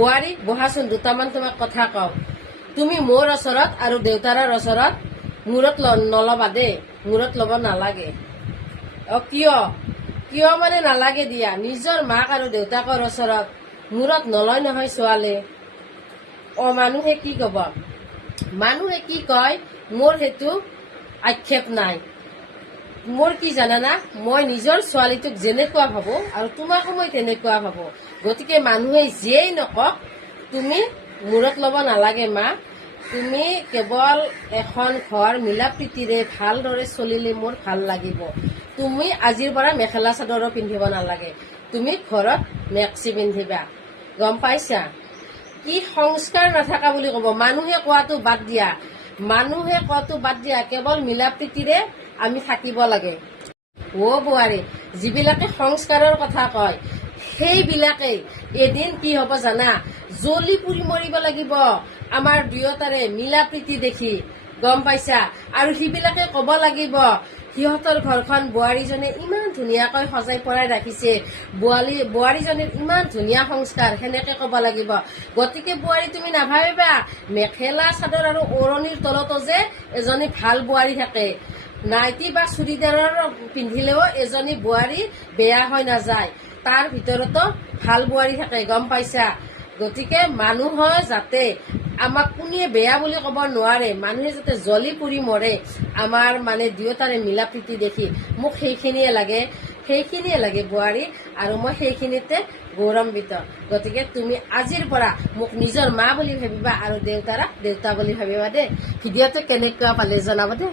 বোৱাৰী বহাচোন, দুটামান তোমাক কথা কওঁ। তুমি মোৰ ওচৰত আৰু দেউতাৰৰ ওচৰত মূৰত নলবা দেই, মূৰত ল'ব নালাগে। কিয় কিয় মানে নালাগে দিয়া, নিজৰ মাক আৰু দেউতাকৰ ওচৰত মূৰত নলয় নহয় ছোৱালী। মানুহে কি কব, মানুহে কি কয়, মোৰ সেইটো আক্ষেপ নাই। মোৰ কি জানানা, মই নিজৰ ছোৱালীটোক যেনেকুৱা ভাবো আৰু তোমাকো মই তেনেকুৱা ভাবো। গতিকে মানুহে যিয়েই নকওক, তুমি মূৰত ল'ব নালাগে মা। তুমি কেৱল এখন ঘৰ মিলা প্ৰীতিৰে ভালদৰে চলিলে মোৰ ভাল লাগিব। তুমি আজিৰ পৰা মেখেলা চাদৰো পিন্ধিব নালাগে, তুমি ঘৰত মেক্সি পিন্ধিবা, গম পাইছা? কি সংস্কাৰ নাথাকা বুলি ক'ব। মানুহে কোৱাটো বাদ দিয়া, মানুহে কোৱাটো বাদ দিয়া, কেৱল মিলা প্ৰীতিৰে আমি থাকিব লাগে। বোৱাৰী, যিবিলাকে সংস্কাৰৰ কথা কয় সেইবিলাকেই এদিন কি হ'ব জানা, জ্বলি পুৰি মৰিব লাগিব আমাৰ দুয়োটাৰে মিলা প্ৰীতি দেখি, গম পাইছা? আৰু সেইবিলাকে ক'ব লাগিব সিহঁতৰ ঘৰখন বোৱাৰীজনে ইমান ধুনীয়াকৈ সজাই পৰাই ৰাখিছে, বোৱাৰীজনীৰ ইমান ধুনীয়া সংস্কাৰ, সেনেকে ক'ব লাগিব। গতিকে বোৱাৰী তুমি নাভাবিবা মেখেলা চাদৰ আৰু ওৰণিৰ তলতো যে এজনী ভাল বোৱাৰী থাকে। নাইটি বা চুৰিদাৰৰ পিন্ধিলেও এজনী বোৱাৰী বেয়া হৈ নাযায়, তাৰ ভিতৰতো ভাল বোৱাৰী থাকে, গম পাইছা? গতিকে মানুহৰ যাতে আমাক কোনে বেয়া বুলি ক'ব নোৱাৰে, মানুহে যাতে জ্বলি পুৰি মৰে আমাৰ মানে দুয়োটাৰে মিলা প্ৰীতি দেখি, মোক সেইখিনিয়ে লাগে বোৱাৰী, আৰু মই সেইখিনিতে গৌৰৱান্বিত। গতিকে তুমি আজিৰ পৰা মোক নিজৰ মা বুলি ভাবিবা আৰু দেউতাক দেউতা বুলি ভাবিবা দেই। ভিডিঅ'টো কেনেকুৱা পালে জনাব দেই।